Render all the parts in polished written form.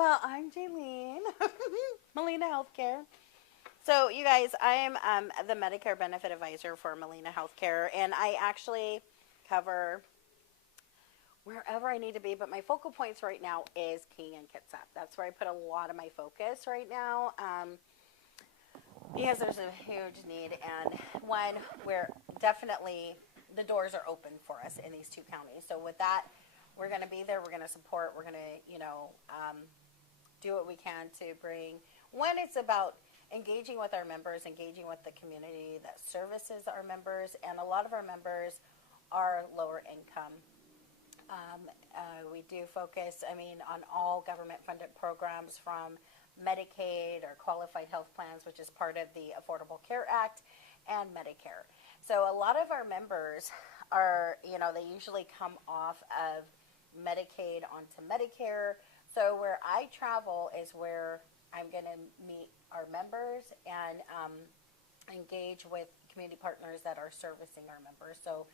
Well, I'm Jaylene, Molina Healthcare. So, you guys, I am the Medicare benefit advisor for Molina Healthcare, and I actually cover wherever I need to be. But my focal points right now is King and Kitsap. That's where I put a lot of my focus right now, because there's a huge need, and one where definitely the doors are open for us in these two counties. So, with that, we're going to be there. We're going to support. We're going to, do what we can to bring. One, it's about engaging with our members, engaging with the community that services our members, and a lot of our members are lower income. We do focus, on all government-funded programs from Medicaid or qualified health plans, which is part of the Affordable Care Act, and Medicare. So a lot of our members are, they usually come off of Medicaid onto Medicare. So where I travel is where I'm going to meet our members and engage with community partners that are servicing our members. So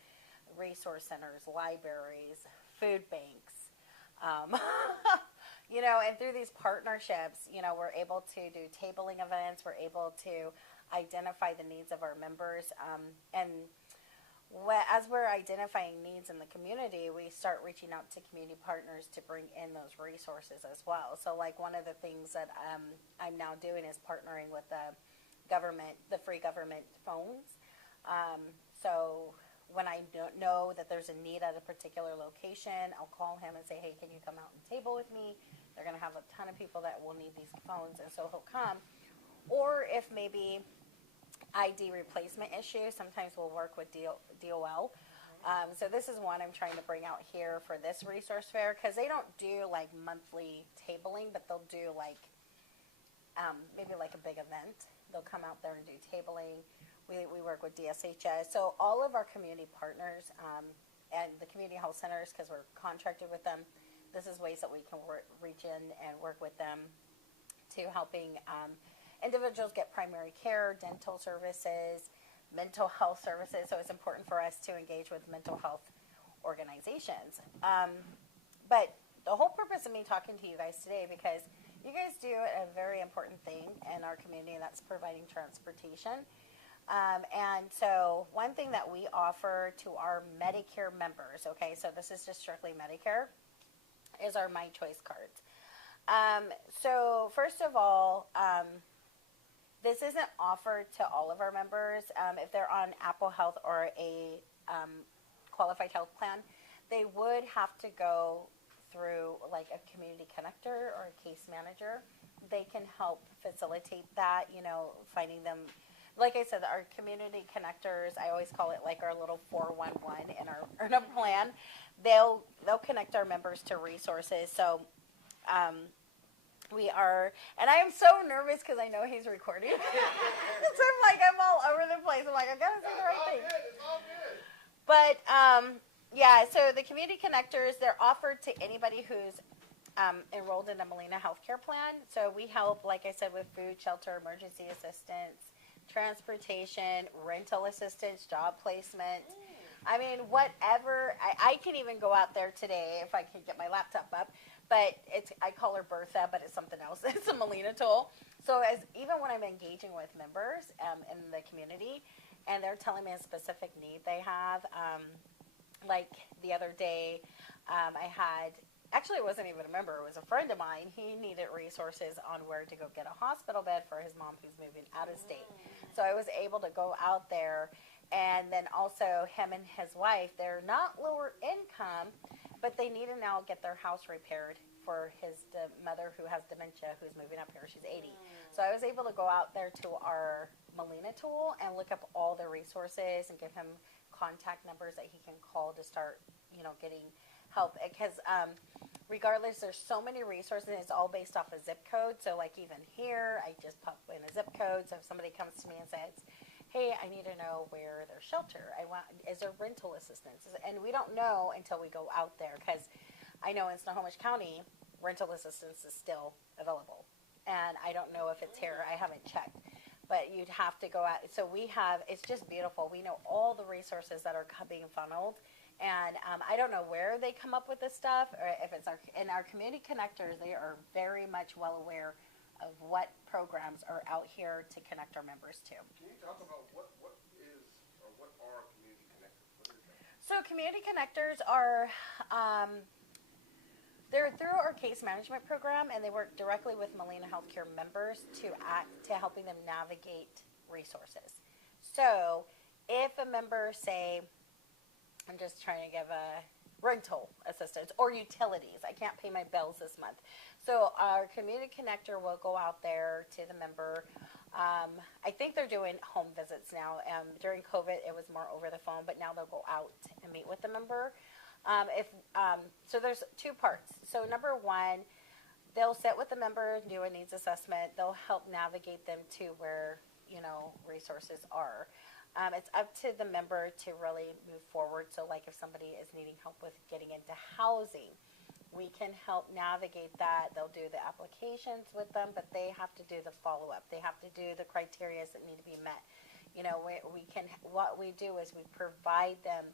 resource centers, libraries, food banks, and through these partnerships, we're able to do tabling events. We're able to identify the needs of our members. As we're identifying needs in the community, we start reaching out to community partners to bring in those resources as well. So, like, one of the things that I'm now doing is partnering with the free government phones. So when I know that there's a need at a particular location, I'll call him and say, hey, can you come out and table with me? They're going to have a ton of people that will need these phones, and so he'll come. Or if maybe ID replacement issue, sometimes we'll work with DOL. So this is one I'm trying to bring out here for this resource fair, because they don't do like monthly tabling, but they'll do like maybe like a big event. They'll come out there and do tabling. We work with DSHS. So all of our community partners and the community health centers, because we're contracted with them, this is ways that we can reach in and work with them to helping individuals get primary care, dental services, mental health services. So it's important for us to engage with mental health organizations. But the whole purpose of me talking to you guys today, because you guys do a very important thing in our community, and that's providing transportation. And so one thing that we offer to our Medicare members, okay, so this is just strictly Medicare, is our My Choice cards. So first of all, this isn't offered to all of our members. If they're on Apple Health or a qualified health plan, they would have to go through like a community connector or a case manager. They can help facilitate that, finding them. Like I said, our community connectors, I always call it like our little 411 in our plan. They'll connect our members to resources. So we are, and I am so nervous because I know he's recording. So I'm all over the place. I'm like, I gotta say the right thing. It's all good. But so the community connectors, they're offered to anybody who's enrolled in a Molina healthcare plan. So we help, like I said, with food, shelter, emergency assistance, transportation, rental assistance, job placement. Whatever. I can even go out there today if I can get my laptop up. But I call her Bertha, but it's something else. It's a Molina tool. So even when I'm engaging with members in the community, and they're telling me a specific need they have, like the other day, it wasn't even a member, it was a friend of mine. He needed resources on where to go get a hospital bed for his mom who's moving out of state. So I was able to go out there, and then also him and his wife, they're not lower income, but they need to now get their house repaired for his mother who has dementia, who's moving up here. She's 80. So I was able to go out there to our Molina tool and look up all the resources and give him contact numbers that he can call to start, getting help. Because regardless, there's so many resources, and it's all based off a zip code. So like even here, I just pop in a zip code. So if somebody comes to me and says, hey, I need to know where there's shelter. Is there rental assistance? And we don't know until we go out there, because I know in Snohomish County, rental assistance is still available. And I don't know if it's here. I haven't checked. But you'd have to go out. So it's just beautiful. We know all the resources that are being funneled And I don't know where they come up with this stuff, or if it's in our community connectors, they are very much well aware of what programs are out here to connect our members to. Can you talk about what is or what are community connectors? What is that? So community connectors are they're through our case management program, and they work directly with Molina Healthcare members to helping them navigate resources. So if a member, say, I'm just trying to give a rental assistance or utilities. I can't pay my bills this month. So our community connector will go out there to the member. I think they're doing home visits now. During COVID, it was more over the phone, but now they'll go out and meet with the member. So there's two parts. So number one, they'll sit with the member, do a needs assessment. They'll help navigate them to where, resources are. It's up to the member to really move forward. So like if somebody is needing help with getting into housing, we can help navigate that. They'll do the applications with them, but they have to do the follow-up. They have to do the criteria that need to be met. What we do is we provide them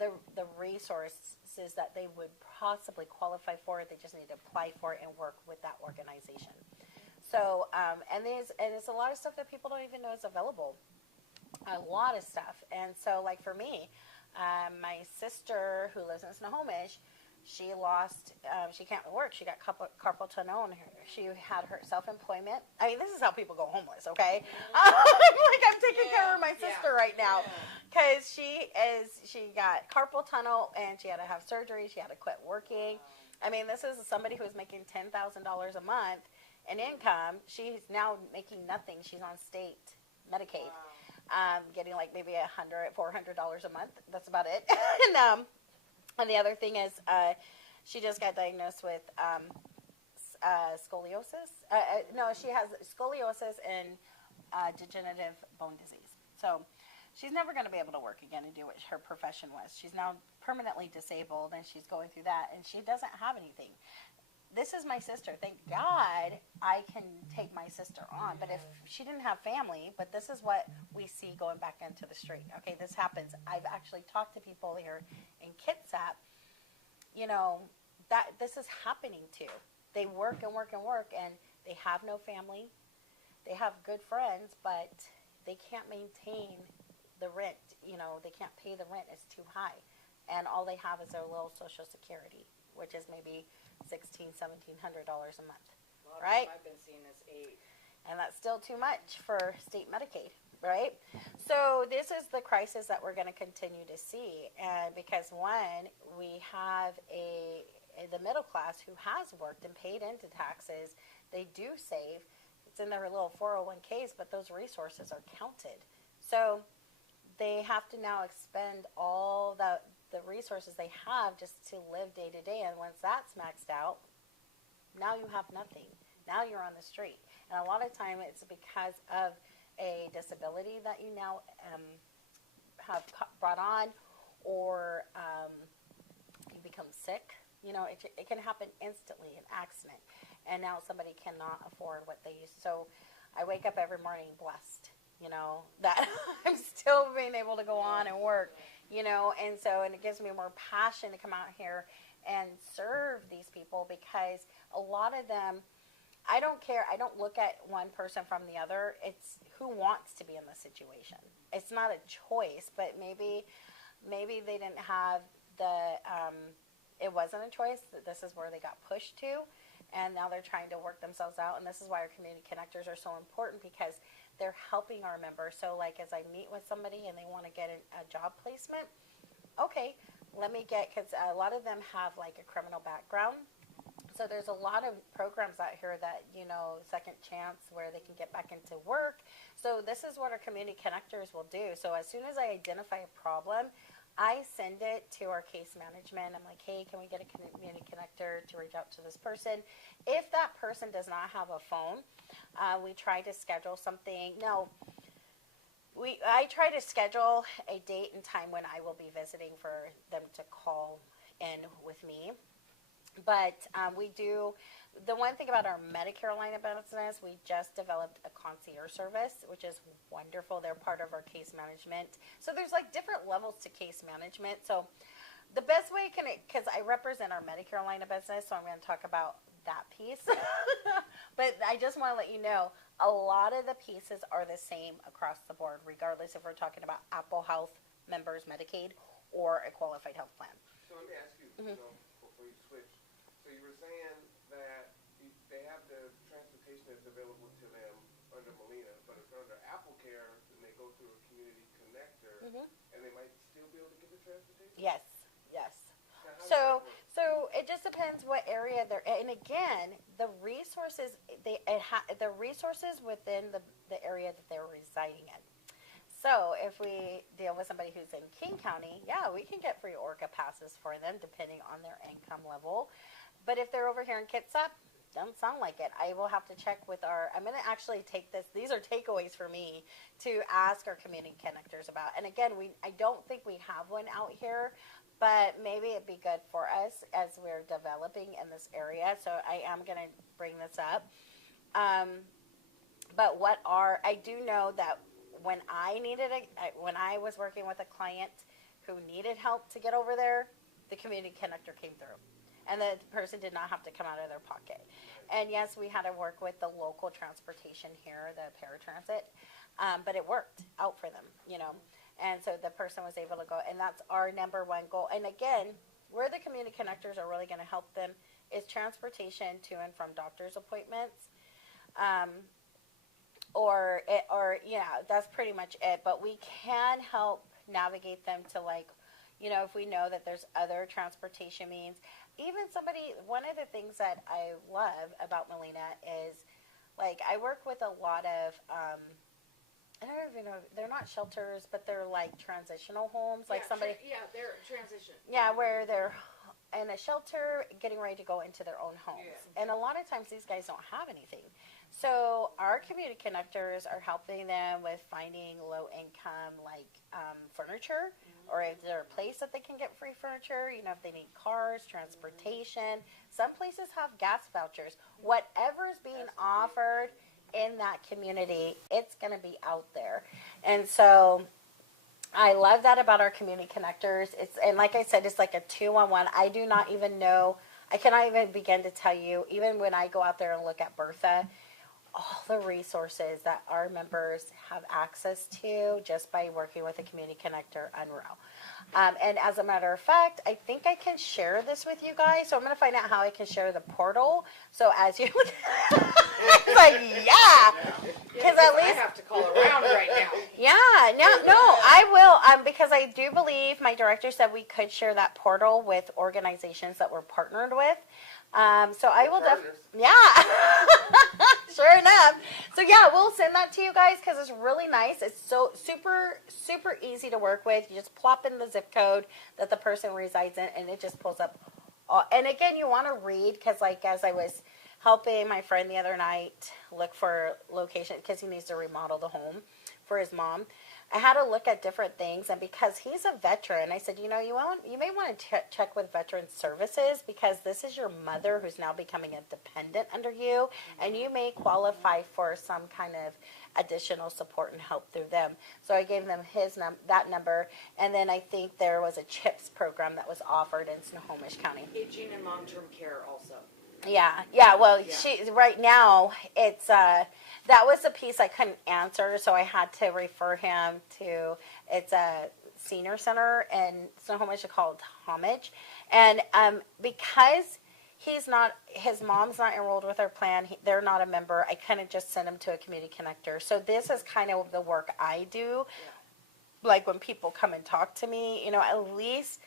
the resources that they would possibly qualify for. They just need to apply for it and work with that organization. So, and it's a lot of stuff that people don't even know is available. A lot of stuff. And so, like for me, my sister who lives in Snohomish, she can't work. She got carpal tunnel, and she had her self-employment. I mean, this is how people go homeless, okay? I'm taking care of my sister right now because she got carpal tunnel, and she had to have surgery. She had to quit working. I mean, this is somebody who was making $10,000 a month in income. She's now making nothing. She's on state Medicaid. Getting like maybe $400 a month. That's about it. And the other thing is, she just got diagnosed with scoliosis. No, she has scoliosis and degenerative bone disease. So she's never going to be able to work again and do what her profession was. She's now permanently disabled, and she's going through that, and she doesn't have anything. This is my sister. Thank God I can take my sister on. But if she didn't have family, but this is what we see going back into the street. Okay, this happens. I've actually talked to people here in Kitsap, that this is happening too. They work and work and work, and they have no family. They have good friends, but they can't maintain the rent. They can't pay the rent. It's too high. And all they have is their little Social Security, which is maybe $1,700 a month, right? I've been seeing this $8,000, and that's still too much for state Medicaid, right? So this is the crisis that we're going to continue to see, and because one, we have the middle class who has worked and paid into taxes. They do save. It's in their little 401ks, but those resources are counted. So they have to now expend all the resources they have just to live day to day. And once that's maxed out, now you have nothing. Now you're on the street. And a lot of time it's because of a disability that you now have brought on, or you become sick. It can happen instantly, an accident. And now somebody cannot afford what they used to. So I wake up every morning blessed, that I'm still being able to go on and work. And it gives me more passion to come out here and serve these people, because a lot of them, I don't care. I don't look at one person from the other. It's who wants to be in this situation. It's not a choice, but maybe they didn't have it wasn't a choice. This is where they got pushed to, and now they're trying to work themselves out. And this is why our community connectors are so important, because they're helping our members. So like as I meet with somebody and they want to get a job placement, okay, because a lot of them have like a criminal background. So there's a lot of programs out here that, second chance, where they can get back into work. So this is what our community connectors will do. So as soon as I identify a problem, I send it to our case management. I'm like, hey, can we get a community connector to reach out to this person? If that person does not have a phone, we try to schedule something. I try to schedule a date and time when I will be visiting for them to call in with me. But the one thing about our Medicare line of business, we just developed a concierge service, which is wonderful. They're part of our case management. So there's like different levels to case management. So the best way because I represent our Medicare line of business, so I'm going to talk about that piece. But I just want to let you know, a lot of the pieces are the same across the board, regardless if we're talking about Apple Health members, Medicaid, or a qualified health plan. So let me ask you, before you switch. So you were saying that they have the transportation that's available to them under Molina, but if they're under Apple Care, then they go through a community connector, and they might still be able to get the transportation? Yes, yes. Now, So it just depends what area they're in. And again, the resources the resources within the area that they're residing in. So if we deal with somebody who's in King County, yeah, we can get free Orca passes for them depending on their income level. But if they're over here in Kitsap, doesn't sound like it. I will have to check with I'm going to actually take these are takeaways for me to ask our community connectors about. And again, I don't think we have one out here, but maybe it'd be good for us as we're developing in this area. So I am going to bring this up. But I do know that when when I was working with a client who needed help to get over there, the community connector came through. And the person did not have to come out of their pocket. And yes, we had to work with the local transportation here, the paratransit, but it worked out for them, And so the person was able to go, and that's our number one goal. And again, where the community connectors are really going to help them is transportation to and from doctor's appointments. That's pretty much it. But we can help navigate them to if we know that there's other transportation means. Even one of the things that I love about Molina is, I work with a lot of, I don't even know, they're not shelters, but they're transitional homes. They're transition. Yeah, where they're in a shelter getting ready to go into their own homes. Yeah. And a lot of times these guys don't have anything. So our community connectors are helping them with finding low income furniture, or if there's a place that they can get free furniture, if they need cars, transportation. Some places have gas vouchers. Whatever's being offered in that community, it's going to be out there. And so I love that about our community connectors. And like I said, it's like a 2-on-1. I do not even know, I cannot even begin to tell you, even when I go out there and look at Bertha, all the resources that our members have access to just by working with a community connector, unreal. And as a matter of fact, I think I can share this with you guys. So I'm going to find out how I can share the portal. So as you look, it's like, yeah. Because at least I have to call around right now. Yeah, no, I will. Because I do believe my director said we could share that portal with organizations that we're partnered with. So I will yeah, sure enough. So yeah, we'll send that to you guys because it's really nice. It's so super, super easy to work with. You just plop in the zip code that the person resides in and it just pulls up. And again, you want to read because as I was helping my friend the other night look for location because he needs to remodel the home for his mom, I had to look at different things, and because he's a veteran, I said, you may want to check with Veteran Services because this is your mother who's now becoming a dependent under you, and you may qualify for some kind of additional support and help through them. So I gave them that number, and then I think there was a CHIPS program that was offered in Snohomish County. Aging and long-term care also. Yeah. Well, she right now it's that was a piece I couldn't answer, so I had to refer him to it's a senior center in Snohomish called Homage, and because his mom's not enrolled with our plan, they're not a member. I kind of just sent him to a community connector. So this is kind of the work I do, like when people come and talk to me, at least,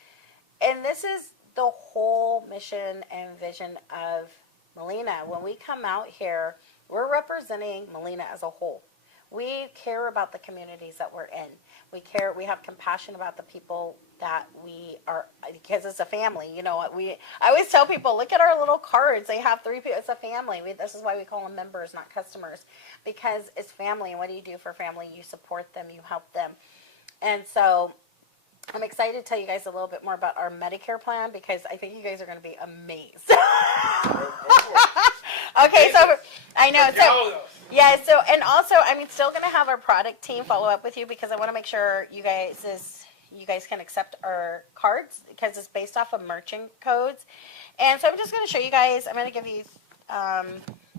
and this is the whole mission and vision of Molina. When we come out here, we're representing Molina as a whole. We care about the communities that we're in. We have compassion about the people that we are, because it's a family. I always tell people, look at our little cards. They have 3 people. It's a family. This is why we call them members, not customers, because it's family. And what do you do for family? You support them. You help them. And so I'm excited to tell you guys a little bit more about our Medicare plan because I think you guys are going to be amazed. Okay, so I know. So yeah, and also I'm still going to have our product team follow up with you because I want to make sure you guys you guys can accept our cards because it's based off of merchant codes. And so I'm just going to show you guys, I'm going to give you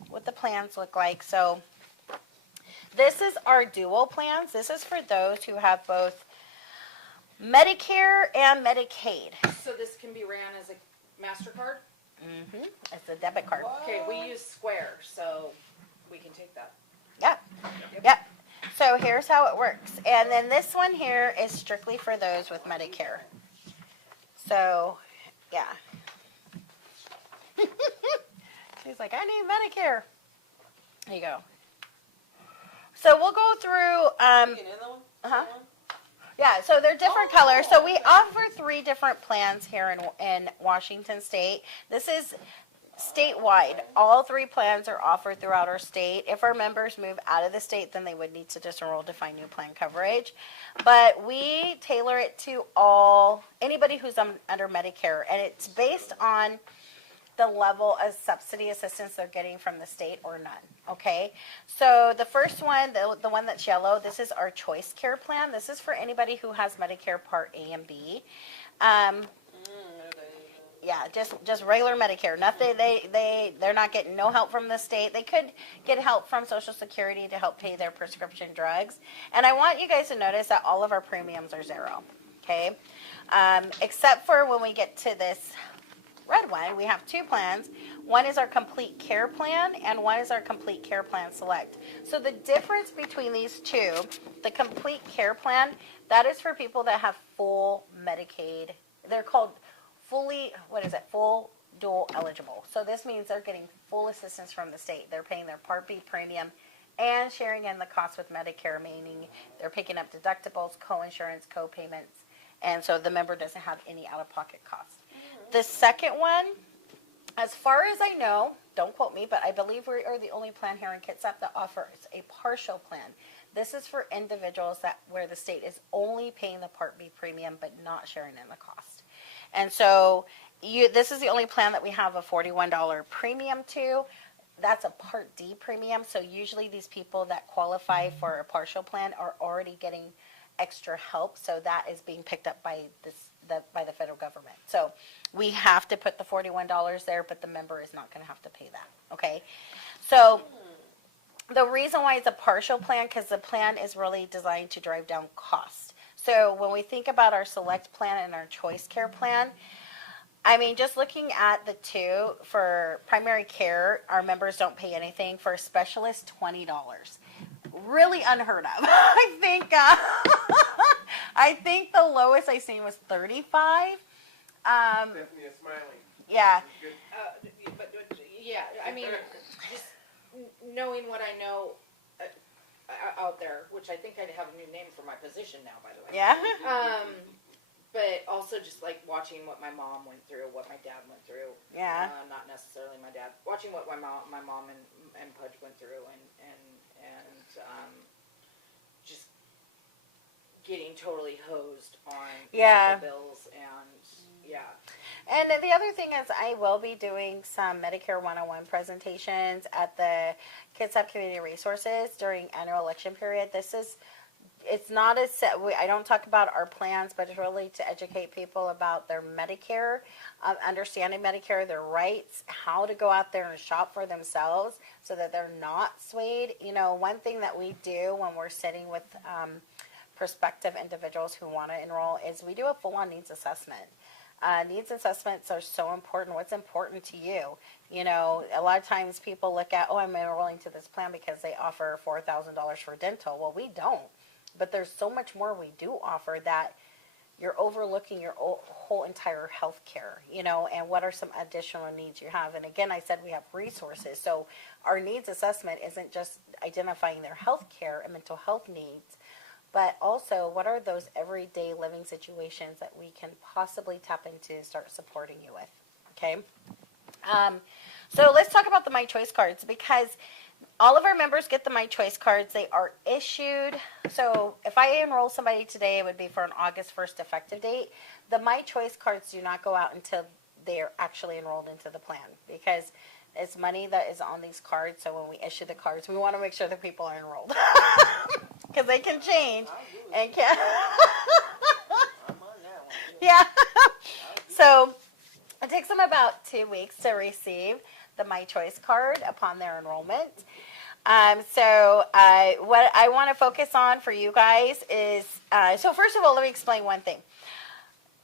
what the plans look like. So this is our dual plans. This is for those who have both Medicare and Medicaid. So this can be ran as a MasterCard? Mm-hmm. It's a debit card. Okay, we use Square, so we can take that. Yeah. Yep. So here's how it works. And then this one here is strictly for those with Medicare. So, yeah. He's like, I need Medicare. There you go. So we'll go through, uh-huh. Yeah, so they're different colors. So we offer 3 different plans here in Washington State. This is statewide. All 3 plans are offered throughout our state. If our members move out of the state, then they would need to just enroll to find new plan coverage. But we tailor it to anybody who's under Medicare, and it's based on the level of subsidy assistance they're getting from the state or none. Okay, so the first one, the one that's yellow, this is our Choice Care plan. This is for anybody who has Medicare Part A and B. Yeah, just regular Medicare. Nothing. They're not getting no help from the state. They could get help from Social Security to help pay their prescription drugs. And I want you guys to notice that all of our premiums are 0. Okay, except for when we get to this red one, we have 2 plans. One is our Complete Care Plan, and one is our Complete Care Plan Select. So the difference between these 2, the Complete Care Plan, that is for people that have full Medicaid. They're called full dual eligible. So this means they're getting full assistance from the state. They're paying their Part B premium and sharing in the cost with Medicare, meaning they're picking up deductibles, co-insurance, co-payments, and so the member doesn't have any out-of-pocket costs. The second one, as far as I know, don't quote me, but I believe we are the only plan here in Kitsap that offers a partial plan. This is for individuals where the state is only paying the Part B premium but not sharing in the cost. And so this is the only plan that we have a $41 premium to. That's a Part D premium. So usually these people that qualify for a partial plan are already getting extra help. So that is being picked up by the federal government. So we have to put the $41 there, but the member is not going to have to pay that. Okay. So the reason why it's a partial plan, because the plan is really designed to drive down costs. So when we think about our Select plan and our Choice Care plan, I mean, just looking at the 2, for primary care, our members don't pay anything. For a specialist, $20. Really unheard of. I think the lowest I seen was $35. Stephanie is smiling. Yeah. But yeah, I mean, just knowing what I know out there, which I think I'd have a new name for my position now, by the way. Yeah. But also just like watching what my mom went through, what my dad went through. Yeah. Not necessarily my dad. Watching what my mom and Pudge went through, and just getting totally hosed on medical bills and yeah. And the other thing is I will be doing some Medicare 101 presentations at the Kitsap Community Resources during annual election period. It's not as set. I don't talk about our plans, but it's really to educate people about their Medicare, understanding Medicare, their rights, how to go out there and shop for themselves so that they're not swayed. You know, one thing that we do when we're sitting with prospective individuals who want to enroll is we do a full-on needs assessment. Needs assessments are so important. What's important to you? You know, a lot of times people look at, I'm enrolling to this plan because they offer $4,000 for dental. Well, we don't. But there's so much more we do offer that you're overlooking your whole entire health care, you know, and what are some additional needs you have. And again, I said we have resources. So our needs assessment isn't just identifying their health care and mental health needs, but also what are those everyday living situations that we can possibly tap into and start supporting you with, okay? So let's talk about the My Choice cards, because all of our members get the My Choice cards. They are issued. So if I enroll somebody today, it would be for an August 1st effective date. The My Choice cards do not go out until they're actually enrolled into the plan, because it's money that is on these cards. So when we issue the cards, we want to make sure that people are enrolled because they can change and can. Yeah. So it takes them about 2 weeks to receive the My Choice card upon their enrollment. What I want to focus on for you guys is, so first of all, let me explain one thing.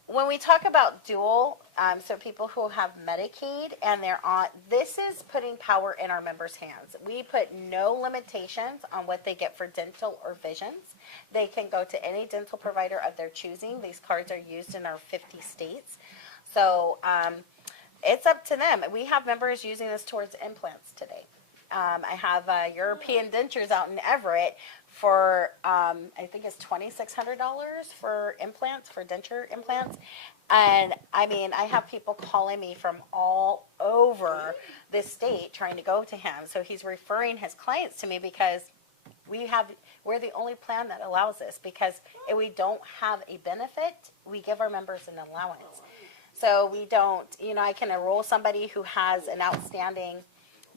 When we talk about dual, so people who have Medicaid and they're on, this is putting power in our members' hands. We put no limitations on what they get for dental or visions. They can go to any dental provider of their choosing. These cards are used in our 50 states. So it's up to them. We have members using this towards implants today. I have European dentures out in Everett for, I think it's $2,600 for implants, for denture implants. And I mean, I have people calling me from all over the state trying to go to him. So he's referring his clients to me because we're the only plan that allows this, because if we don't have a benefit, we give our members an allowance. So we don't, I can enroll somebody who has an outstanding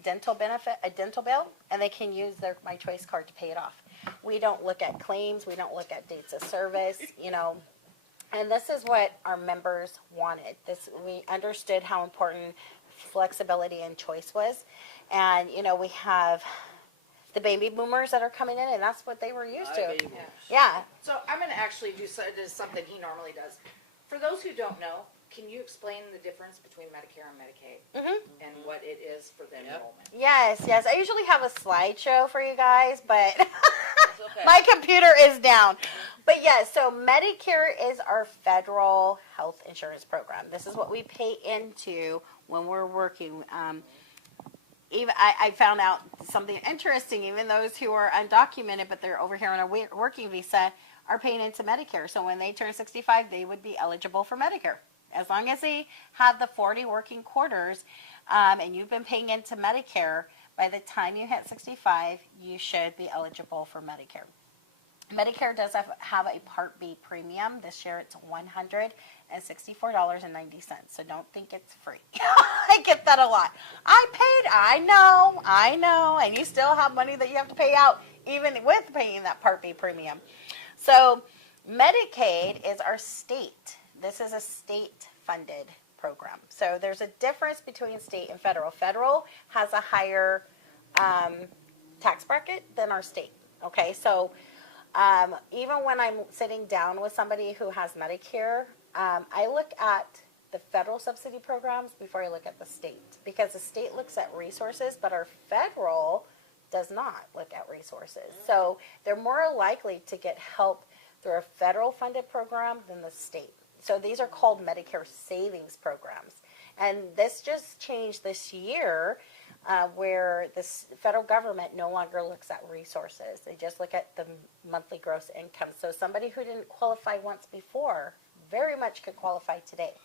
dental benefit, a dental bill, and they can use their My Choice card to pay it off. We don't look at claims. We don't look at dates of service, and this is what our members wanted. We understood how important flexibility and choice was. And, we have the baby boomers that are coming in, and that's what they were used to. Yeah. So I'm going to actually do something he normally does. For those who don't know, can you explain the difference between Medicare and Medicaid and what it is for the enrollment? Yes. I usually have a slideshow for you guys, but my computer is down. But yes, so Medicare is our federal health insurance program. This is what we pay into when we're working. Even I found out something interesting. Even those who are undocumented, but they're over here on a working visa, are paying into Medicare. So when they turn 65, they would be eligible for Medicare. As long as they have the 40 working quarters, and you've been paying into Medicare, by the time you hit 65, you should be eligible for Medicare. Medicare does have a Part B premium. This year it's $164.90. So don't think it's free. I get that a lot. I know. And you still have money that you have to pay out even with paying that Part B premium. So Medicaid is our state. This is a state-funded program. So there's a difference between state and federal. Federal has a higher tax bracket than our state. Okay, so even when I'm sitting down with somebody who has Medicare, I look at the federal subsidy programs before I look at the state, because the state looks at resources, but our federal does not look at resources. So they're more likely to get help through a federal funded program than the state. So these are called Medicare savings programs. And this just changed this year where the federal government no longer looks at resources. They just look at the monthly gross income. So somebody who didn't qualify once before very much could qualify today.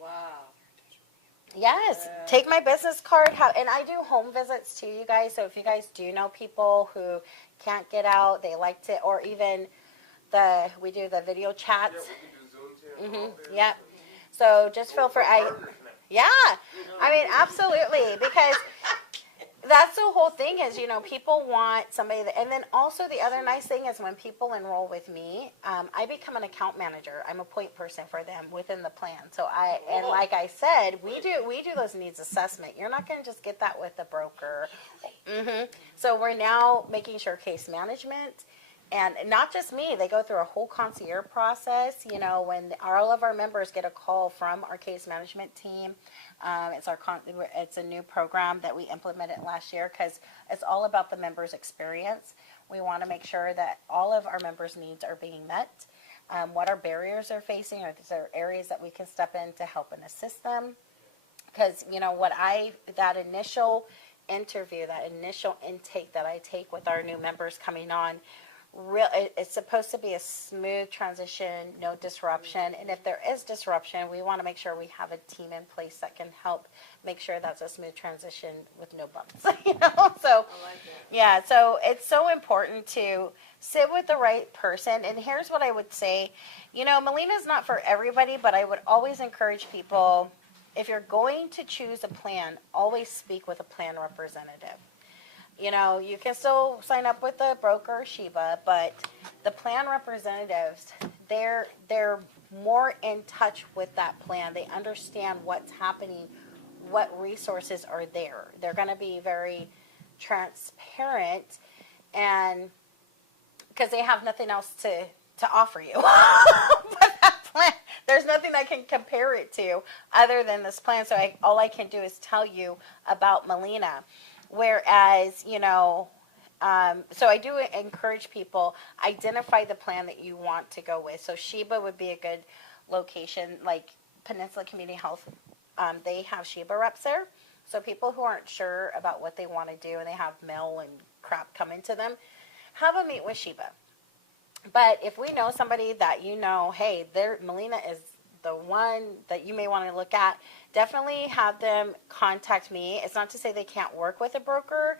Wow. Yes. Take my business card. And I do home visits too, you guys. So if you guys do know people who can't get out, they like to, or even we do the video chats. Yeah, we can do Zoom too. Yeah. So just feel free. Absolutely, because that's the whole thing is, people want somebody that, and then also the other nice thing is when people enroll with me, I become an account manager. I'm a point person for them within the plan. So and like I said, we do those needs assessment. You're not going to just get that with a broker. So we're now making sure case management. And not just me, they go through a whole concierge process. When all of our members get a call from our case management team, it's a new program that we implemented last year because it's all about the members' experience. We want to make sure that all of our members' needs are being met. What our barriers they're facing, or there are areas that we can step in to help and assist them. Because that initial interview, that initial intake that I take with our new members coming on. It's supposed to be a smooth transition, no disruption. And if there is disruption, we want to make sure we have a team in place that can help make sure that's a smooth transition with no bumps. So, I like it. Yeah, so it's so important to sit with the right person. And here's what I would say. Molina is not for everybody, but I would always encourage people, if you're going to choose a plan, always speak with a plan representative. You can still sign up with the broker, Sheba, but the plan representatives, they're more in touch with that plan. They understand what's happening, what resources are there. They're going to be very transparent, and because they have nothing else to offer you. But that plan, there's nothing I can compare it to other than this plan. So all I can do is tell you about Molina. Whereas, so I do encourage people, identify the plan that you want to go with. So Sheba would be a good location, like Peninsula Community Health. They have Sheba reps there. So people who aren't sure about what they want to do and they have mail and crap coming to them, have a meet with Sheba. But if we know somebody that hey, Molina is the one that you may want to look at, definitely have them contact me. It's not to say they can't work with a broker,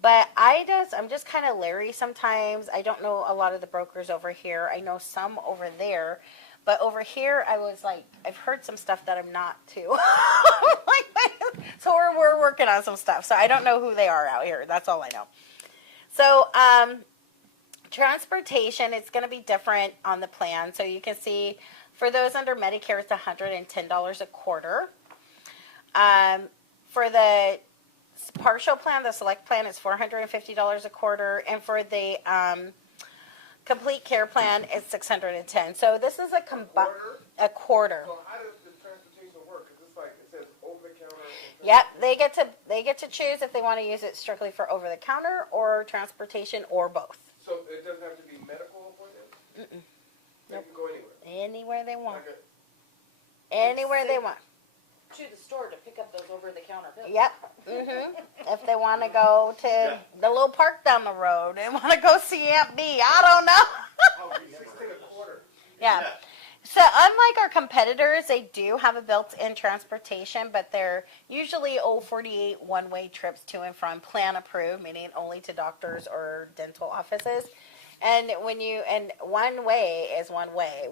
but I'm just kind of leery sometimes. I don't know a lot of the brokers over here. I know some over there. But over here, I was like, I've heard some stuff that I'm not too. So we're working on some stuff. So I don't know who they are out here. That's all I know. So transportation, it's going to be different on the plan. So you can see for those under Medicare, it's $110 a quarter. For the partial plan, the select plan is $450 a quarter. And for the complete care plan, it's $610. So this is a quarter. So how does the transportation work? Because it's like it says over the counter. Yep, they get to choose if they want to use it strictly for over the counter or transportation or both. So it doesn't have to be medical appointments? Mm-mm. They Nope. can go anywhere? Anywhere they want. Okay. Anywhere they want. To the store to pick up those over-the-counter pills. Yep. If they want to go to the little park down the road and want to go see Aunt B, I don't know. 16 a quarter. Yeah. So unlike our competitors, they do have a built-in transportation, but they're usually 48 one-way trips to and from, plan approved, meaning only to doctors or dental offices. And one way is one way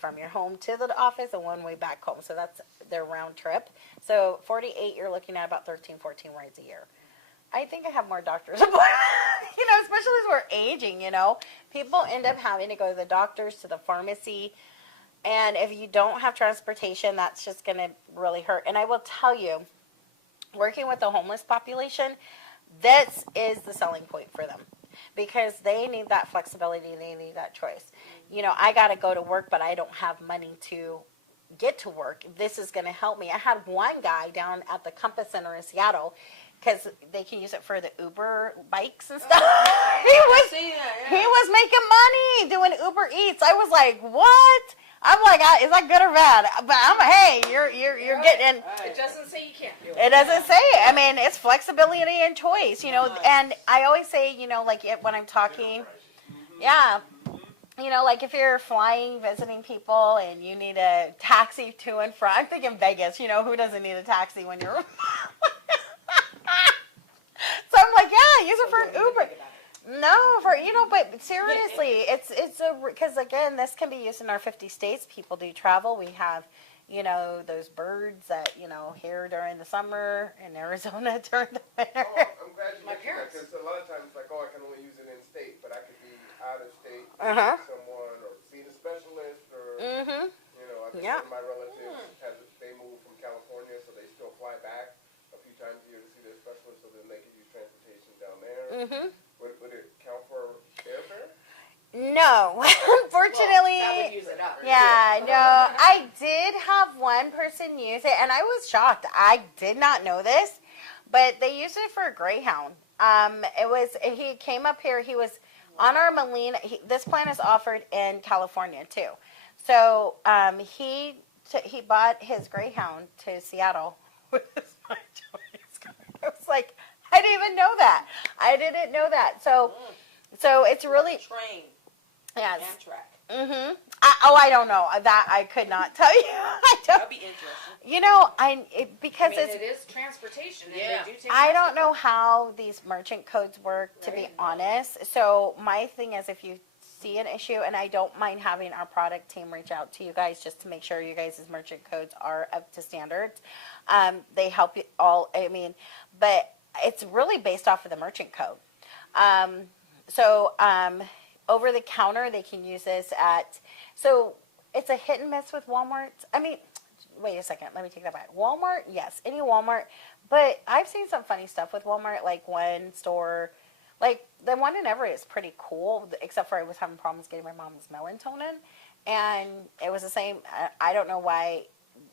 from your home to the office and one way back home. So that's their round trip. So 48, you're looking at about 13, 14 rides a year. I think I have more doctors, especially as we're aging, people end up having to go to the doctors, to the pharmacy. And if you don't have transportation, that's just going to really hurt. And I will tell you, working with the homeless population, this is the selling point for them. Because they need that flexibility, they need that choice. I got to go to work, but I don't have money to get to work. This is going to help me. I had one guy down at the Compass Center in Seattle, because they can use it for the Uber bikes and stuff. He was making money doing Uber Eats. I was like, what? I'm like, is that good or bad? But hey, you're getting. It doesn't say you can't do it. It doesn't say it. I mean, it's flexibility and choice, And I always say, like when I'm talking, like if you're flying, visiting people, and you need a taxi to and from. I'm thinking Vegas. Who doesn't need a taxi when you're? So I'm like, use it for Uber. No, but seriously, it's because again, this can be used in our 50 states. People do travel. We have, those birds that, here during the summer, in Arizona during the winter. Oh, I'm glad you mentioned that, because a lot of times it's like, I can only use it in state, but I could be out of state, someone, or see the specialist, or, I think one of my relatives, they moved from California, so they still fly back a few times a year to see their specialist, so then they could use transportation down there. Would it count for airfare? No, unfortunately. Well, that would use it up. Yeah, no. I did have one person use it, and I was shocked. I did not know this, but they used it for a Greyhound. He came up here. He was on our Molina. This plan is offered in California too. So he bought his Greyhound to Seattle with his my choice. I was like, I didn't even know that. I didn't know that. So it's really train. Yes. Amtrak. I don't know. That I could not tell you. That'd be interesting. Because it is transportation. And Yeah. they do take I don't know how these merchant codes work, to be honest. So my thing is, if you see an issue, and I don't mind having our product team reach out to you guys just to make sure you guys' merchant codes are up to standards. They help you all. But it's really based off of the merchant code. Over the counter, they can use this it's a hit and miss with Walmart. I mean, wait a second. Let me take that back. Walmart, yes, any Walmart. But I've seen some funny stuff with Walmart. Like one store, like the one in Everett is pretty cool, except for I was having problems getting my mom's melatonin. And it was the same. I don't know why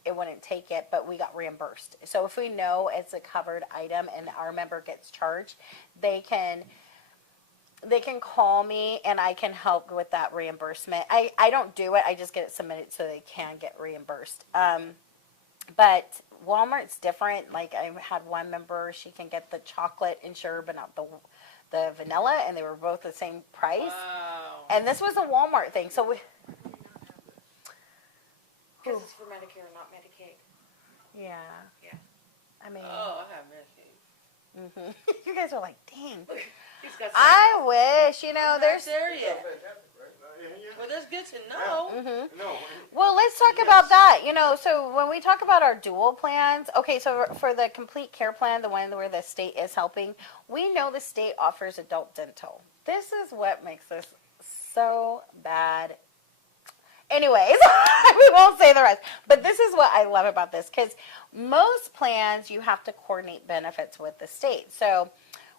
it wouldn't take it, but we got reimbursed. So if we know it's a covered item and our member gets charged, they can call me and I can help with that reimbursement. I don't do it. I just get it submitted so they can get reimbursed. But Walmart's different. Like I had one member, she can get the chocolate insured, but not the vanilla, and they were both the same price. Wow. And this was a Walmart thing. So we, Because it's for Medicare, not Medicaid. yeah. Yeah. I mean, Oh, I have Medicaid. you guys are like, dang. He's got I wish, you know, I'm there's. not there That's yet. fantastic, right? Well, that's good to know. Mhm. No. Well, let's talk about that. You know, so when we talk about our dual plans, okay, so for the complete care plan, the one where the state is helping, we know the state offers adult dental. This is what makes this so bad. Anyways, we won't say the rest. But this is what I love about this, because most plans you have to coordinate benefits with the state. So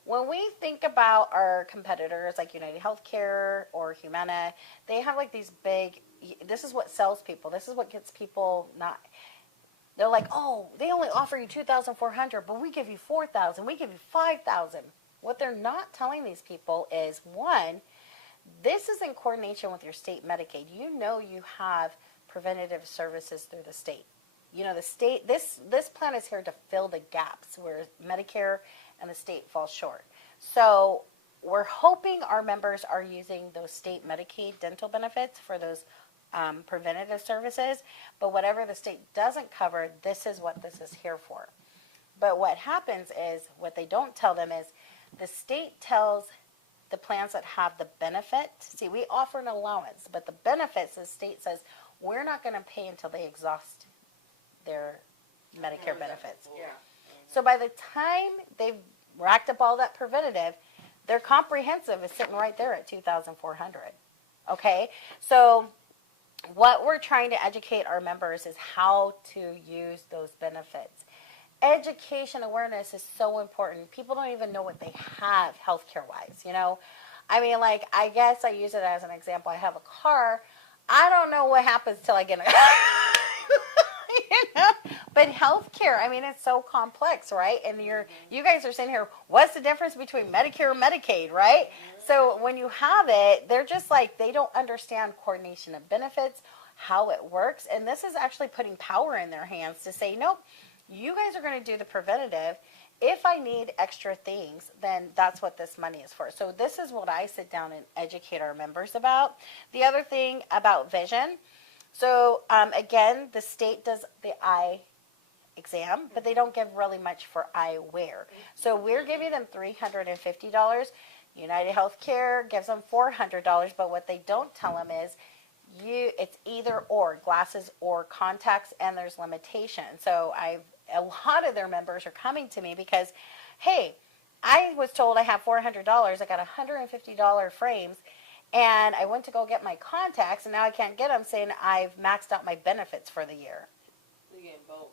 when we think about our competitors like United Healthcare or Humana, they have like these big, this is what sells people. This is what gets people not, they're like, oh, they only offer you $2,400, but we give you $4,000, we give you $5,000. What they're not telling these people is, one, this is in coordination with your state Medicaid. You know you have preventative services through the state. You know, the state, this plan is here to fill the gaps where Medicare and the state falls short. So we're hoping our members are using those state Medicaid dental benefits for those preventative services. But whatever the state doesn't cover, this is what this is here for. But what happens is, what they don't tell them is, the state tells the plans that have the benefit. See, we offer an allowance, but the benefits, the state says, we're not going to pay until they exhaust their Medicare benefits. Yeah. So by the time they've racked up all that preventative, their comprehensive is sitting right there at $2,400. Okay? So what we're trying to educate our members is how to use those benefits. Education awareness is so important. People don't even know what they have healthcare wise, you know. I mean, like, I guess I use it as an example. I have a car. I don't know what happens till I get a you know? But healthcare, I mean, it's so complex, right? And you guys are saying here, what's the difference between Medicare and Medicaid, right? So when you have it, they're just like, they don't understand coordination of benefits, how it works. And this is actually putting power in their hands to say, nope, you guys are going to do the preventative. If I need extra things, then that's what this money is for. So this is what I sit down and educate our members about. The other thing about vision. So again, the state does the eye exam, but they don't give really much for eyewear. So we're giving them $350. United Healthcare gives them $400, but what they don't tell them is it's either or, glasses or contacts, and there's limitations. So a lot of their members are coming to me because, hey, I was told I have $400. I got $150 frames, and I went to go get my contacts, and now I can't get them, saying I've maxed out my benefits for the year. You getting both.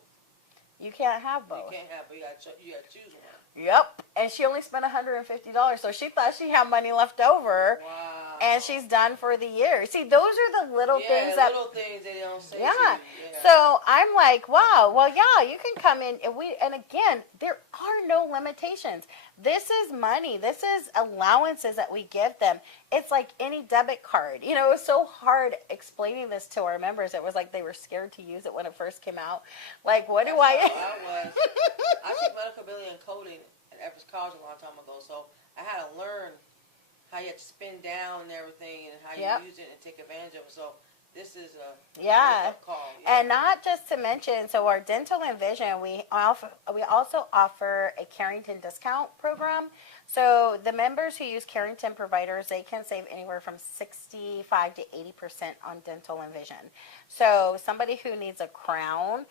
You can't have both. You can't have, but you got to choose one. Yep. And she only spent $150, so she thought she had money left over. Wow. And she's done for the year. See, those are the little things that. little things they don't say. Yeah. To you. Yeah. So I'm like, wow. Well, yeah, you can come in, and again, there are no limitations. This is money. This is allowances that we give them. It's like any debit card. You know, it was so hard explaining this to our members. It was like they were scared to use it when it first came out. Like, what That's do I? how I was. I took medical billing and coding at Everest College a long time ago, so I had to learn how you have to spin down and everything, and how you use it and take advantage of it. So this is a wake-up call. Yeah. And not just to mention, so our dental and vision, we also offer a Carrington discount program. So the members who use Carrington providers, they can save anywhere from 65 to 80% on dental and vision. So somebody who needs a crown,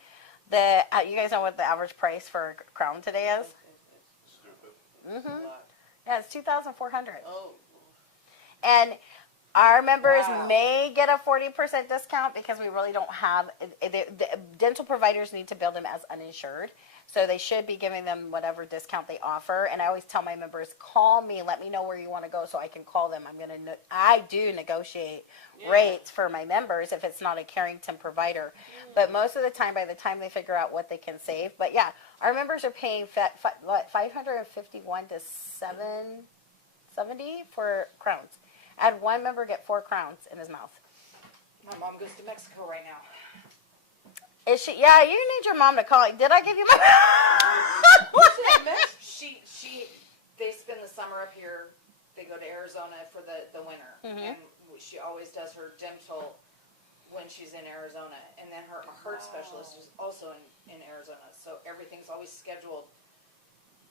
you guys know what the average price for a crown today is? Stupid. Mm-hmm. Yeah, it's $2,400. Oh. And Our members Wow. may get a 40% discount because we really don't have, the dental providers need to bill them as uninsured. So they should be giving them whatever discount they offer. And I always tell my members, call me, let me know where you want to go so I can call them. I do negotiate rates for my members if it's not a Carrington provider. But most of the time, by the time they figure out what they can save. But yeah, our members are paying what, 551 to 770 for crowns. I had one member get 4 crowns in his mouth. My mom goes to Mexico right now. Is she? Yeah, you need your mom to call. Did I give you my? They spend the summer up here. They go to Arizona for the winter, and she always does her dental when she's in Arizona, and then her heart specialist is also in Arizona. So everything's always scheduled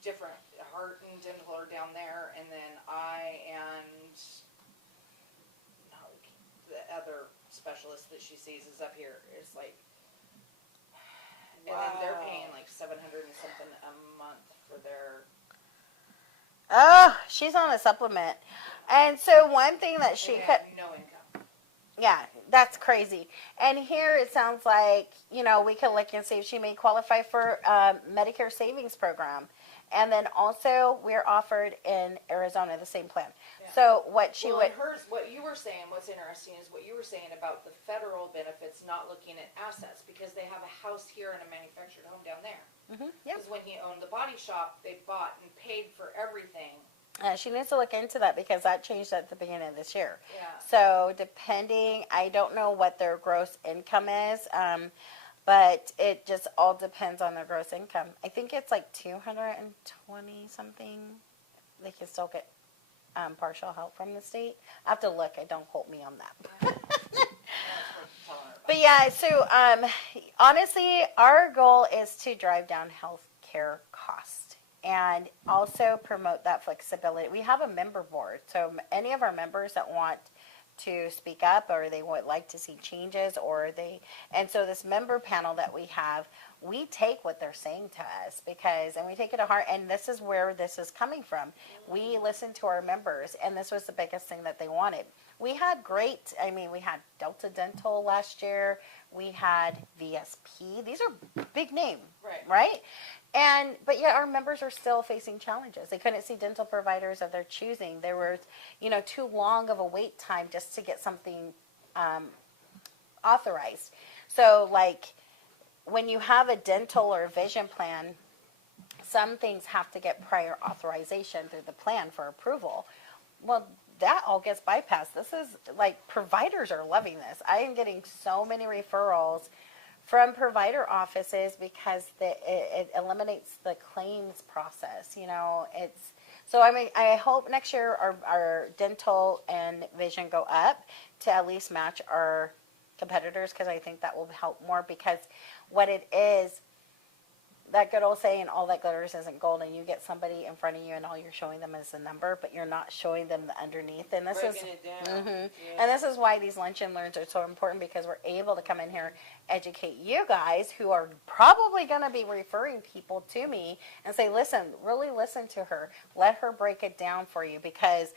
different. Heart and dental are down there, and then I and the other specialist that she sees is up here. It's like. And then they're paying like $700 and something a month for their. Oh, she's on a supplement, and so one thing that she They could. have no income. Yeah, that's crazy. And here it sounds like, we could look and see if she may qualify for Medicare Savings Program. And then also we're offered in Arizona the same plan. Yeah. So what she Well, would. and hers, what you were saying, what's interesting is what you were saying about the federal benefits not looking at assets because they have a house here and a manufactured home down there. Yeah. Because when he owned the body shop, they bought and paid for everything. She needs to look into that because that changed at the beginning of this year. Yeah. So depending, I don't know what their gross income is, but it just all depends on their gross income. I think it's like 220 something. They can still get partial help from the state. I have to look. Don't quote me on that. That's what I'm telling her about. But yeah, so honestly, our goal is to drive down health care costs and also promote that flexibility. We have a member board, so any of our members that want to speak up or they would like to see changes and so this member panel that we have, we take what they're saying to us and we take it to heart, and this is where this is coming from. We listen to our members, and this was the biggest thing that they wanted. We had we had Delta Dental last year, we had VSP, these are big name, right? But yet our members are still facing challenges. They couldn't see dental providers of their choosing. There was, too long of a wait time just to get something authorized. So, like, when you have a dental or vision plan, some things have to get prior authorization through the plan for approval. Well, that all gets bypassed. This is, like, providers are loving this. I am getting so many referrals from provider offices because it eliminates the claims process. I hope next year our dental and vision go up to at least match our competitors, because I think that will help more, because what it is, that good old saying, all that glitters isn't gold, and you get somebody in front of you and all you're showing them is a number, but you're not showing them the underneath. And this Breaking it down. Yeah. And this is why these lunch and learns are so important, because we're able to come in here, educate you guys who are probably going to be referring people to me and say, listen, really listen to her. Let her break it down for you, because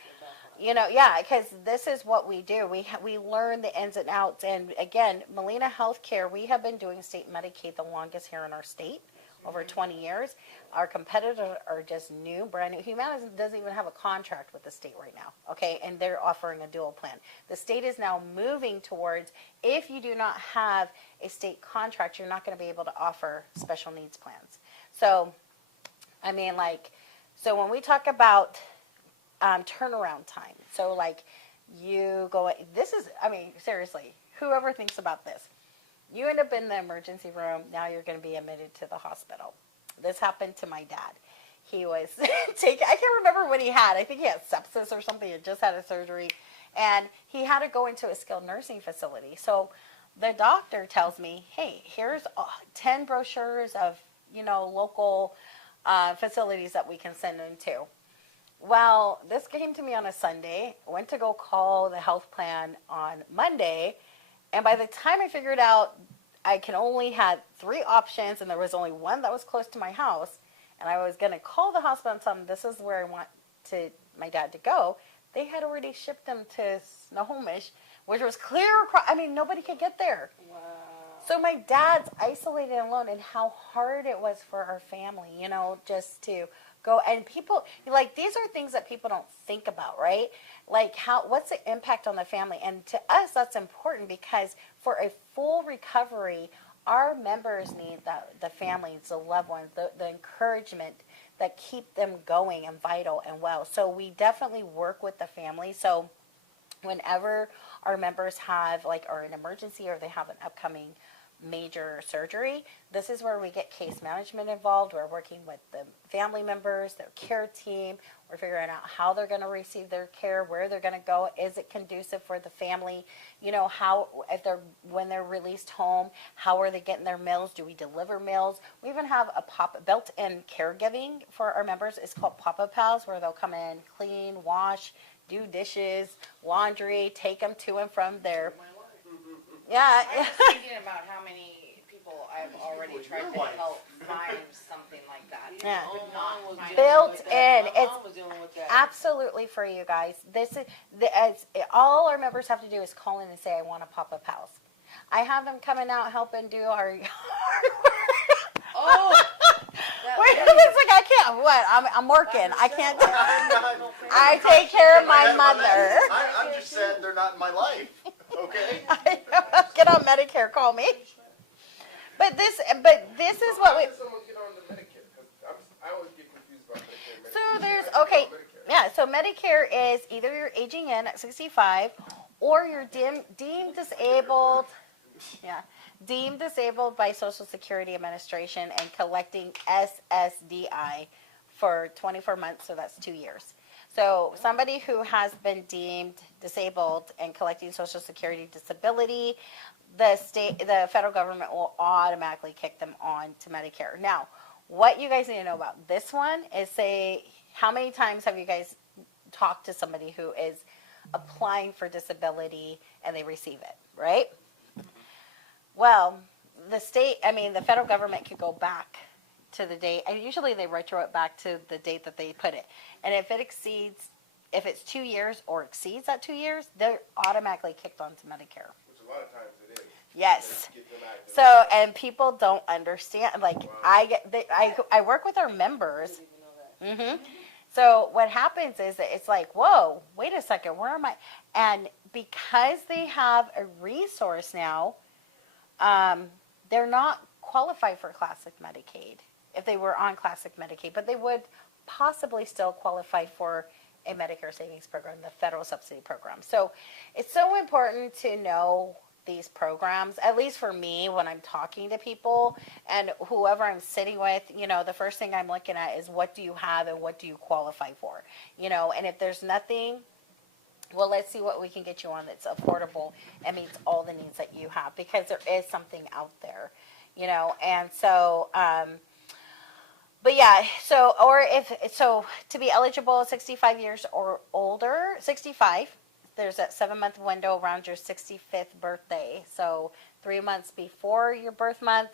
because this is what we do. We learn the ins and outs. And again, Molina Healthcare, we have been doing state Medicaid the longest here in our state, over 20 years. Our competitors are just new, brand new. Humana doesn't even have a contract with the state right now, okay? And they're offering a dual plan. The state is now moving towards, if you do not have a state contract, you're not going to be able to offer special needs plans. So, so when we talk about turnaround time, so like you go, seriously, whoever thinks about this, you end up in the emergency room, now you're going to be admitted to the hospital. This happened to my dad. He was I can't remember what he had. I think he had sepsis or something. He had just had a surgery. And he had to go into a skilled nursing facility. So the doctor tells me, hey, here's 10 brochures of, local facilities that we can send him to. Well, this came to me on a Sunday. I went to go call the health plan on Monday. And by the time I figured out I can only had 3 options and there was only one that was close to my house, and I was going to call the hospital and tell them this is where I want my dad to go, they had already shipped them to Snohomish, which was clear across. I mean, nobody could get there. Wow. So my dad's isolated and alone, and how hard it was for our family, just to go. And people, like, these are things that people don't think about, right? Like, what's the impact on the family? And to us, that's important, because for a full recovery, our members need the families, the loved ones, the encouragement that keep them going and vital and well. So we definitely work with the family. So whenever our members have, or an emergency, or they have an upcoming major surgery, this is where we get case management involved. We're working with the family members, their care team. We're figuring out how they're going to receive their care, where they're going to go. Is it conducive for the family? When they're released home, how are they getting their meals? Do we deliver meals? We even have a built-in caregiving for our members. It's called Pop-Up Pals, where they'll come in, clean, wash, do dishes, laundry, take them to and from their. Yeah. I was thinking about how many people I've already tried to help find something like that. Yeah. Not find Built something like in. My mom was dealing with that. Absolutely for you guys. This is all our members have to do is call in and say, I want a pop-up house. I have them coming out helping do our. Oh. Wait, it's like I can't. What? I'm working. I can't. I take care of my mother. I'm just sad they're not in my life. Okay. Get on Medicare. Call me. But this is what How we. does someone get on the Medicare? 'Cause I always get confused about Medicare. So there's How do you okay. get on Medicare? Yeah. So Medicare is either you're aging in at 65, or you're deemed disabled. Yeah. Deemed disabled by Social Security Administration and collecting SSDI for 24 months, so that's 2 years. So somebody who has been deemed disabled and collecting Social Security disability, the federal government will automatically kick them on to Medicare. Now, what you guys need to know about this one is, say, how many times have you guys talked to somebody who is applying for disability and they receive it, right? Well, the federal government could go back to the date, and usually they retro it back to the date that they put it. And if it's 2 years or exceeds that 2 years, they're automatically kicked onto Medicare. Which a lot of times it is. Yes. They get them out of So, and people don't understand. Like, I work with our members. Mm-hmm. So what happens is that it's like, whoa, wait a second, where am I? And because they have a resource now, they're not qualified for Classic Medicaid if they were on Classic Medicaid, but they would possibly still qualify for a Medicare Savings Program, the federal subsidy program. So it's so important to know these programs, at least for me, when I'm talking to people and whoever I'm sitting with, the first thing I'm looking at is what do you have and what do you qualify for, and if there's nothing, well, let's see what we can get you on that's affordable and meets all the needs that you have, because there is something out there, and so, but yeah, so to be eligible 65 years or older, 65, there's that 7-month window around your 65th birthday. So 3 months before your birth month,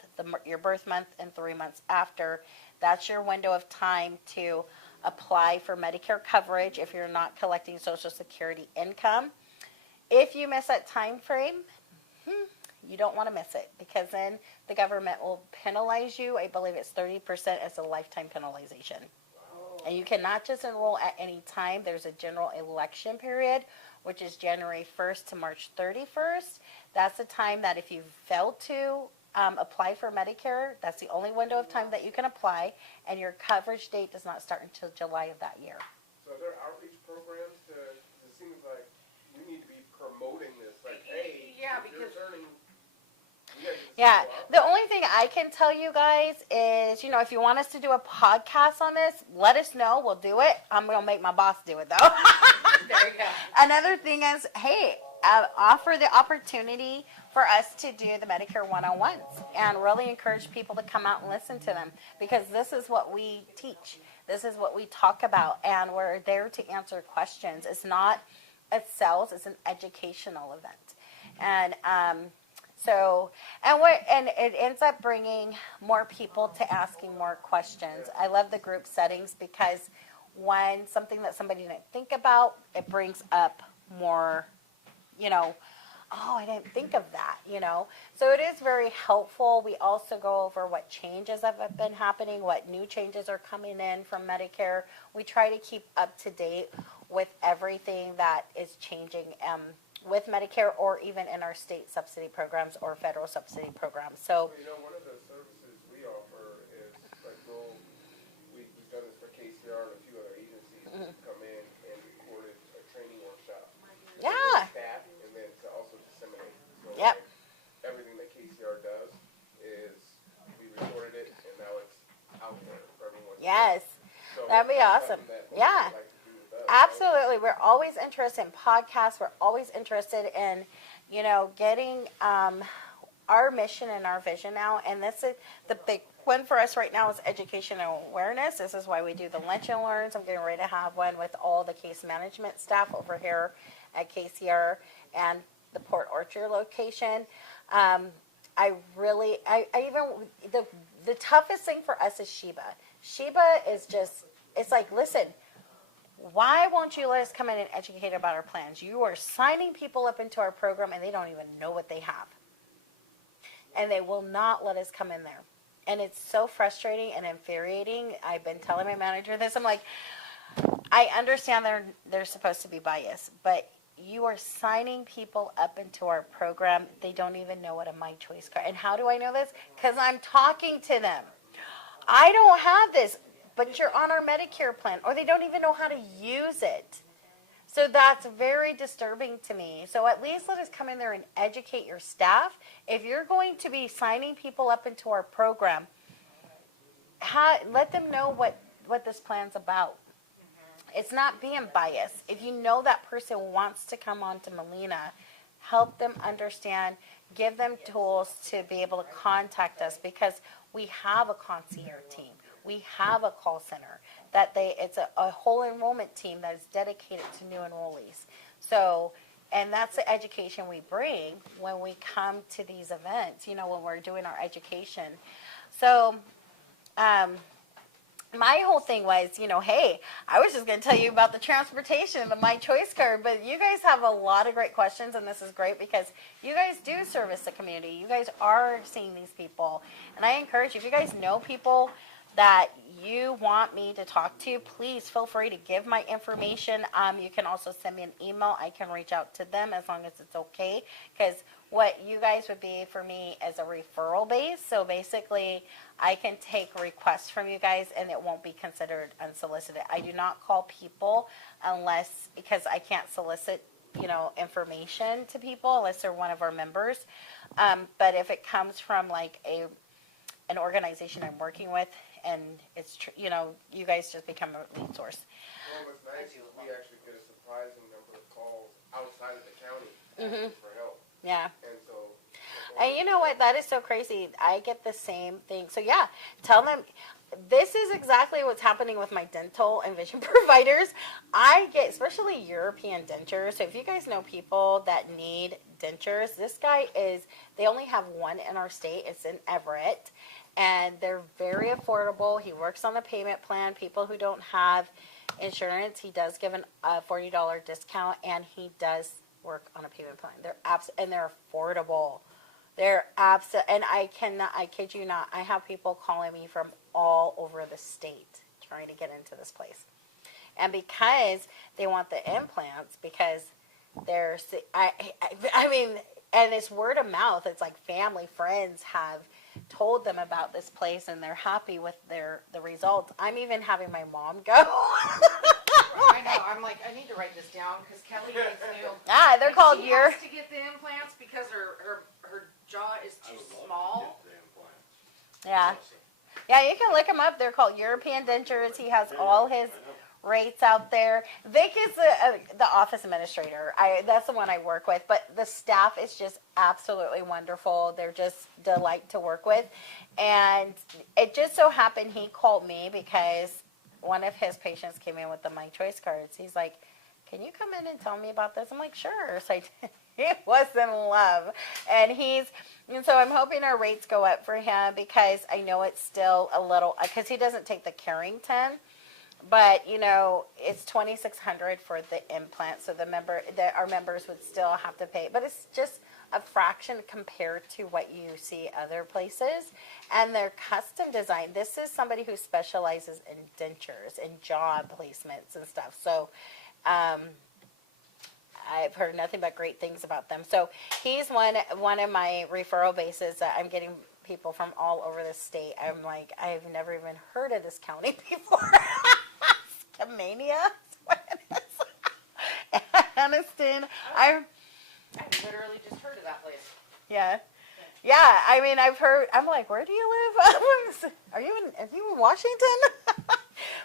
your birth month, and 3 months after. That's your window of time to apply for Medicare coverage if you're not collecting Social Security income. If you miss that time frame, you don't want to miss it, because then the government will penalize you. I believe it's 30% as a lifetime penalization. And you cannot just enroll at any time. There's a general election period, which is January 1st to March 31st. That's the time that if you fail to apply for Medicare, that's the only window of time that you can apply, and your coverage date does not start until July of that year. So are there outreach programs it seems like we need to be promoting this, like, hey, Yeah, if you're because- turning, you gotta get Yeah, people out the only thing I can tell you guys is, if you want us to do a podcast on this, let us know. We'll do it. I'm going to make my boss do it, though. There you go. Another thing is, hey, offer the opportunity for us to do the Medicare 101s and really encourage people to come out and listen to them, because this is what we teach. This is what we talk about, and we're there to answer questions. It's not a sales, it's an educational event. And and it ends up bringing more people to asking more questions. I love the group settings, because when something that somebody didn't think about, it brings up more, oh, I didn't think of that, So it is very helpful. We also go over what changes have been happening, what new changes are coming in from Medicare. We try to keep up to date with everything that is changing with Medicare, or even in our state subsidy programs or federal subsidy programs. So, one of the services we offer is like we've done this for KCR and a few other agencies who come in and recorded a training workshop. Yeah. Staff, and then to also disseminate. So Yep. Everything that KCR does is we recorded it, and now it's out there for everyone. Yes. So That'd be that's awesome. something that folks Yeah. would like to do with us. Absolutely. We're always interested in podcasts. We're always interested in, getting our mission and our vision out. And this is the big one for us right now is education and awareness. This is why we do the lunch and learns. I'm getting ready to have one with all the case management staff over here at KCR and the Port Orchard location. The toughest thing for us is Sheba. Sheba is just, it's like, listen, why won't you let us come in and educate about our plans? You are signing people up into our program and they don't even know what they have. And they will not let us come in there. And it's so frustrating and infuriating. I've been telling my manager this. I'm like, I understand they're supposed to be biased, but you are signing people up into our program. They don't even know what a My Choice card. And how do I know this? Because I'm talking to them. I don't have this, but you're on our Medicare plan, or they don't even know how to use it. So that's very disturbing to me. So at least let us come in there and educate your staff. If you're going to be signing people up into our program, let them know what this plan's about. It's not being biased. If you know that person wants to come on to Molina, help them understand, give them tools to be able to contact us, because we have a concierge team. We have a call center it's a whole enrollment team that is dedicated to new enrollees. So, and that's the education we bring when we come to these events, when we're doing our education. So, my whole thing was, hey, I was just going to tell you about the transportation, the My Choice card, but you guys have a lot of great questions, and this is great because you guys do service the community. You guys are seeing these people, and I encourage you, if you guys know people that you want me to talk to, please feel free to give my information. You can also send me an email. I can reach out to them as long as it's okay, because what you guys would be for me is a referral base. So basically, I can take requests from you guys and it won't be considered unsolicited. I do not call people because I can't solicit, information to people unless they're one of our members. But if it comes from like an organization I'm working with, and it's you guys just become a lead source. Well, what's nice is we actually get a surprising number of calls outside of the county asking for help. Yeah. And so. And you know what? That is so crazy. I get the same thing. So yeah, tell them. This is exactly what's happening with my dental and vision providers. I get, especially European dentures. So if you guys know people that need dentures, they only have one in our state. It's in Everett. And they're very affordable. He works on a payment plan. People who don't have insurance, he does give a $40 discount, and he does work on a payment plan. They're affordable. They're and I kid you not, I have people calling me from all over the state trying to get into this place. And because they want the implants, because I mean, and it's word of mouth. It's like family, friends have told them about this place, and they're happy with the results. I'm even having my mom go. I know. I'm like, I need to write this down because Kelly needs to. They're called she has to get the implants because her jaw is too small. Yeah. Yeah, you can look him up. They're called European dentures. He has all his rates out there. Vic is the office administrator. That's the one I work with. But the staff is just absolutely wonderful. They're just delight to work with. And it just so happened he called me because one of his patients came in with the My Choice cards. He's like, can you come in and tell me about this? I'm like, sure. So he was in love. And so I'm hoping our rates go up for him because I know it's still a little, because he doesn't take the Carrington. but you know, it's $2,600 for the implant, so our members would still have to pay, but it's just a fraction compared to what you see other places, and they're custom designed. This is somebody who specializes in dentures and job placements and stuff. So, I've heard nothing but great things about them. So he's one of my referral bases that I'm getting people from all over the state. I'm like, I've never even heard of this county before. Skamania? Aniston. I literally just heard of that place. Yeah. Yeah, I mean, I've heard, I'm like, where do you live? Are you in Washington?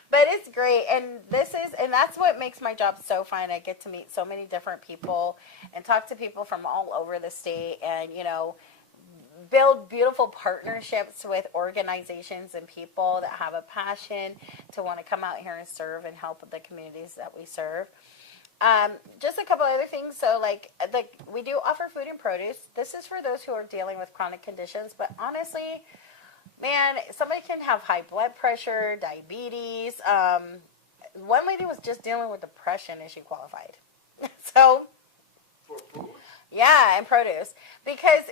But it's great, and that's what makes my job so fun. I get to meet so many different people and talk to people from all over the state, and, you know, build beautiful partnerships with organizations and people that have a passion to want to come out here and serve and help the communities that we serve. Just a couple other things. So, like we do offer food and produce. This is for those who are dealing with chronic conditions, but honestly, man, somebody can have high blood pressure, diabetes. One lady was just dealing with depression and she qualified. So, For food? yeah, and produce. Because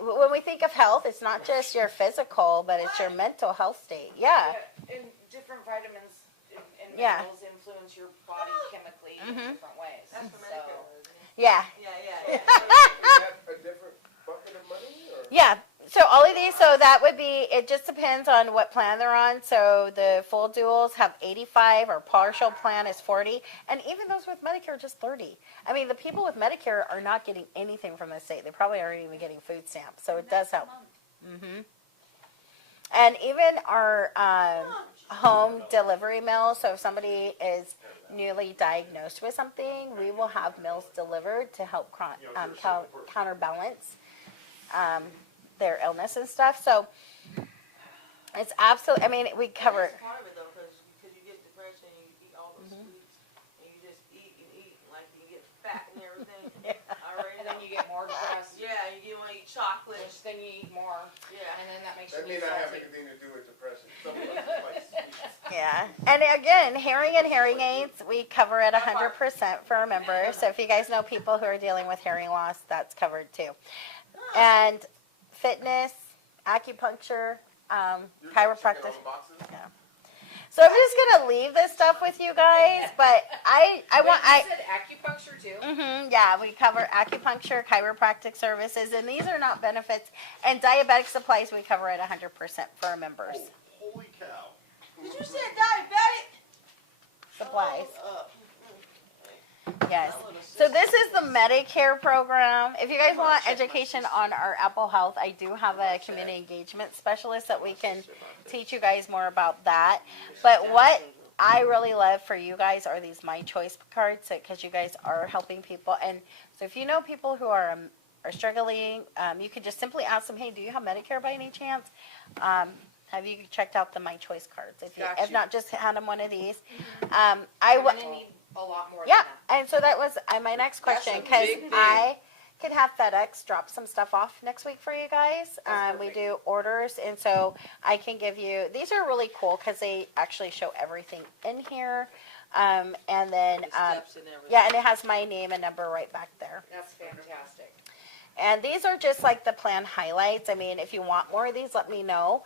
when we think of health, it's not just your physical, but it's your mental health state. Yeah. And different vitamins and Yeah. minerals influence your body chemically in different ways. That's for So- Medicare, isn't it? Yeah. Yeah. Is that a different bucket of money? Or? Yeah. So all of these, so that would be, it just depends on what plan they're on. So the full duals have 85, or partial plan is 40. And even those with Medicare are just 30. I mean, the people with Medicare are not getting anything from the state. They probably aren't even getting food stamps. So it does help. Mm-hmm. And even our home delivery meals. So if somebody is newly diagnosed with something, we will have meals delivered to help counterbalance their illness and stuff. So it's absolutely, I mean, we cover. That's part of it though, because you get depression and you eat all those sweets and you just eat and eat, like you get fat and everything. Yeah. And then you get more depressed. Yeah, you want to eat chocolate. Which then you eat more. Yeah. And then that makes That you may not have salty. anything to do with depression. Some of us like sweets. Yeah. And again, hearing and hearing aids, we cover at 100% for our members. So if you guys know people who are dealing with hearing loss, that's covered too. And fitness, acupuncture, You're chiropractic. checking all the boxes? Yeah. So I'm just gonna leave this stuff with you guys, but I You said acupuncture too? yeah, we cover acupuncture, chiropractic services, and these are not benefits. And diabetic supplies we cover at 100% for our members. Oh, holy cow. Did you say diabetic? Supplies. Oh, Yes. So this is the Medicare program. If you guys I'm gonna want check my education system. on our Apple Health, I do have I'm gonna a check. community engagement specialist that we can teach you guys more about that. But what I really love for you guys are these My Choice cards, because you guys are helping people. And so if you know people who are struggling, you can just simply ask them, hey, do you have Medicare by any chance? Have you checked out the My Choice cards? Got If you. not, just hand them one of these. We're gonna need a lot more Yeah, than that. and so that was my next That's question, a because big thing. I can have FedEx drop some stuff off next week for you guys. That's We perfect. do orders, and so I can give you, these are really cool because they actually show everything in here. And then, the steps and everything. yeah, and it has my name and number right back there. That's fantastic. And these are just like the plan highlights. I mean, if you want more of these, let me know.